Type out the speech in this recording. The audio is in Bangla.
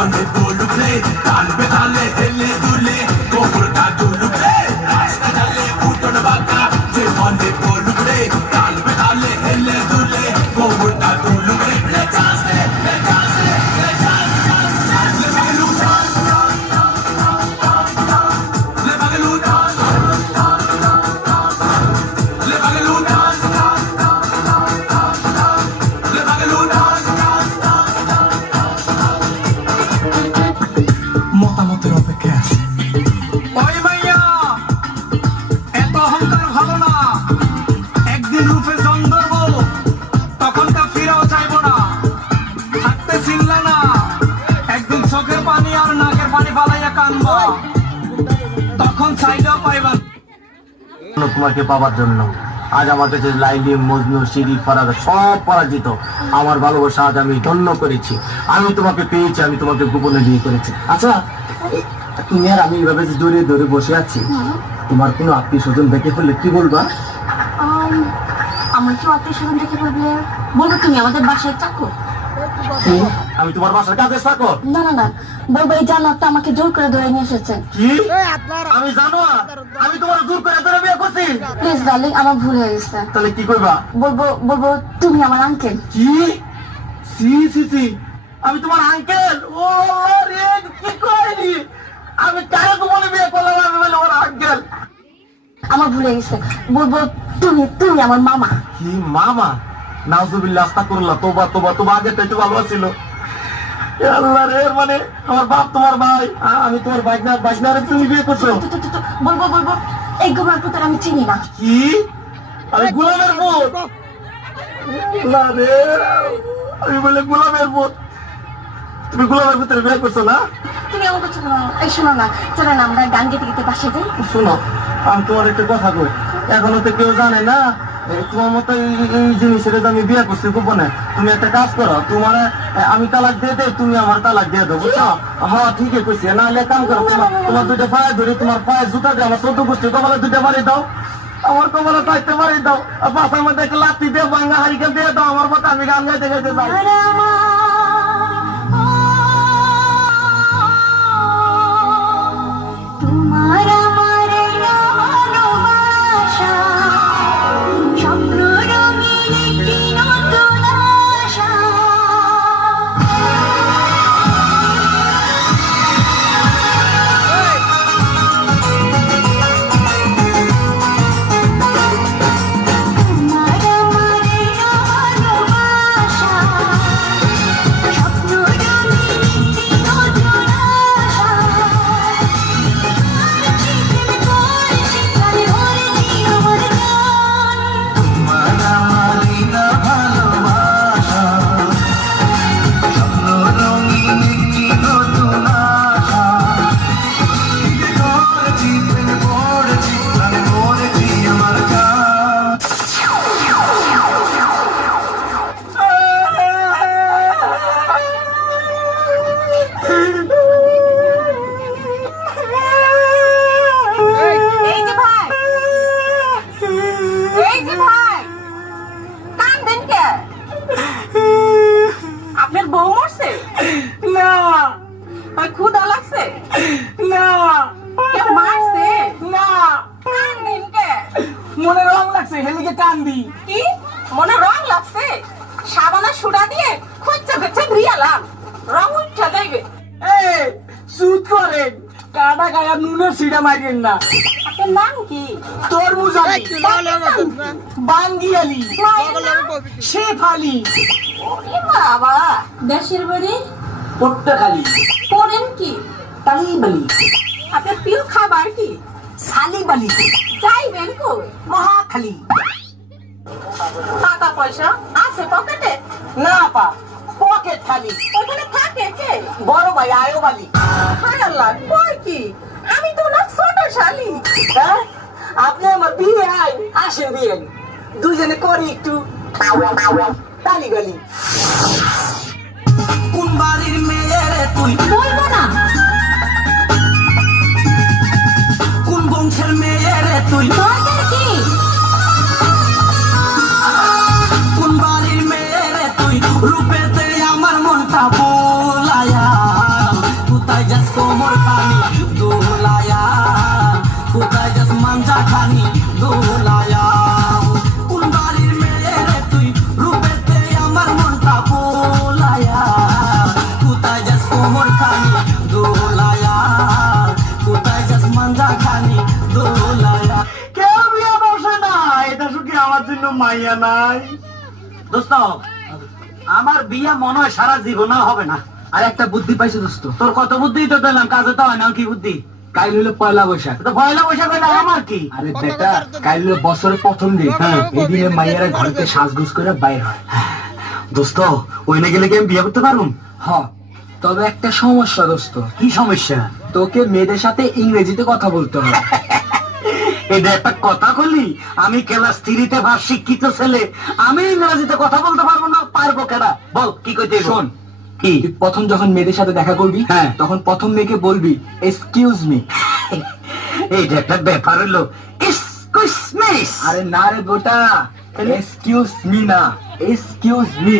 জীবনে দোলুকে তাল বেতালে হেলে দুলে কোমরটা দুলুকে রাস্তা জালে উঠোন বাঁকা জীবনে দোলুকে তাল বেতালে হেলে দুলে কোমরটা দুলুকে লে চাষে লে চাষে লে চাষে লে বাগলু লে বাগলু লে বাগলু লে বাগলু মতামতের অপেক্ষা আছে। ওই মাইয়া এত অহংকার ভালো না, একদিন রূপে জন্ম তখন তা ফিরাও চাইবো না, থাকতে চিনলা না একদিন চোখের পানি আর নাকের পানি ফালাইয়া কানবা, তখন চাইলেও পাইবা না। তোমাকে পাবার জন্য আজ আমার কাছে লাইলি মজনু শিরি ফারাদ সব পরাজিত। আমার ভালোবাসা আজ আমি ধন্য করেছি, আমি তোমাকে পেয়েছি, আমি তোমাকে গোপনে বিয়ে করেছি। আচ্ছা তুমি আর আমি এইভাবে যে জড়িয়ে ধরে বসে আছি, তোমার কোনো আত্মীয় স্বজন দেখে ফেললে কি বলবা? আমার কেউ আত্মীয় স্বজন দেখে বলবে, বলবো তুমি আমাদের বাসায় থাকো। আমি তোমার বাসার কাজে থাকো? না না না, বলবো এই জান্নাতটা আমাকে জোর করে ধরে নিয়ে এসেছে। কি আমি জানো আমি তোমার জোর করে ধরে বিয়ে করছি? প্লিজ ডার্লিং, আমার ভুল হয়ে গেছে। তাহলে কি করবা? বলবো বলবো তুমি আমার আঙ্কেল। কি সি সি সি আমি তোমার আঙ্কেল? ও রে কি কইলি, আমি কারে তোমার বিয়ে করলাম? আমি বলে ওর আঙ্কেল। আমার ভুল হয়ে গেছে, বলবো তুমি তুমি আমার মামা। কি মামা? নাউজুবিল্লাহ, আস্তাগফিরুল্লাহ, তোবা তোবা তোবা, আগে তো একটু ভালো ছিল। এ আল্লাহ রে, মানে আমার বাপ তোমার ভাই, আমি তোমার বাইকনারে তুমি বিয়ে করছো? বলবো বলবো এই গোবর পুত্র আমি চিনি না। কি আমি গোলামের পুত? আল্লাহ রে, আমি বলে গোলামের পুত, তুমি গোলামের পুত্রের বিয়ে করছো না? তুমি আমার কথা শোনো, এই শোনো না, চলো না আমরা গান গেতে গেতে বাসায় যাই। শোনো, আমি তোমার একটা কথা কই, এখনো তো কেউ জানে না তোমার মতো এই জিনিসের আমি বিয়ে করছি গোপনে। তুমি একটা কাজ করো, তোমার আমি তালাক দিয়ে দেই, তুমি আমার তালাক দিয়ে দেবো, বুঝছো? হ্যাঁ ঠিকই কইছি। না হলে কাম করো, তোমার দুইটা পায়ে ধরে, তোমার পায়ে জুতা দিয়ে আমার 14 গোষ্ঠী কপালে দুইটা মারি দাও, আমার কপালে 4টা মারি দাও, আর বাসার মধ্যে একটা লাঠি দিয়ে ভাঙা হারিকেন দিয়ে দাও আমার মতো, আমি গান গাইতে গাইতে যাই। তোমার আমার ভালোবাসা স্বপ্ন রঙিন একটি নতুন আশা। তোমার আমার ভালোবাসা স্বপ্ন রঙিন একটি নতুন আশা। আপনার বউ মরছে? না। ক্ষুধা লাগছে? না। কেউ মারছে? না। কান্দিন কে? মনে রং লাগছে, হেলিকে কান্দি। কি মনে রং লাগছে? সাবানা সুডা দিয়ে খুঁজছে খুঁজছে ধুইয়ালাম, রং উঠা যাইবে। এই সুদ করেন, কাটা গায়া নুনের সিডা মারিয়েন না। আপনার নাম কি? তরমুজ আলী, বাঙ্গি আলী, শেফ আলী। ওরে বাবা, দেশের বাড়ি পট্টাখালী, করেন কি? তালিবালি, আপনার প্রিয় খাবার কি? সালিবালি, যাইবেন কই? মহাখালী। টাকা পয়সা আছে পকেটে? না পা, পকেট খালি। ওখানে থাকে কে? বড় ভাই আয়ো বালি। হায় আল্লাহ, কই কি? আমি তো না ছোট শালি। হ্যাঁ, আপনি আমার বিয়ে আই, আসেন বিয়ে, দুজনে করি একটু তালি গালি। কোন বাড়ির মেয়ে রে তুই? বলবো না। কোন বংশের মেয়ে রে তুই? দরকার কি? কোন বাড়ির মেয়ে রে তুই? রূপেতে আমার মনটা বোলায়া বিয়া নাই দোস্ত আমার বিয়া মনে হয় সারা জীবনে হবে না। আর একটা বুদ্ধি পাইছো দোস্ত, তোর কত বুদ্ধি তো পেলাম, কাজে তো হয় না। কি বুদ্ধি? কাইল হইলো পয়লা বৈশাখ। তো পয়লা বৈশাখ হইলে আমার কি? আরে বেটা, কাইল হইলো বছরের প্রথম দিন। এই দিনে মাইয়ারা ঘরেতে সাজগোজ করে বাইর হয়। দোস্ত ওই না গেলে কি আমি বিয়ে করতে পারুম? হ, তবে একটা সমস্যা দোস্ত, কি সমস্যা? তোকে মেয়েদের সাথে ইংরেজিতে কথা বলতে হবে। এটা একটা কথা বলি, আমি ক্লাস 3-তে ভাষ শিক্ষিত ছেলে, আমি ইংরেজিতে কথা বলতে পারবো না? পারবো কেনা? বল কি কইতে হইব? শোন, কি? তুই প্রথম যখন মেয়েদের সাথে দেখা করবি, হ্যাঁ, তখন প্রথম মেয়েকে বলবি এক্সকিউজ মি। এইটা একটা ব্যাপার হলো, এক্সকিউজ মি। আরে না রে বেটা, এক্সকিউজ মি না, এক্সকিউজ মি।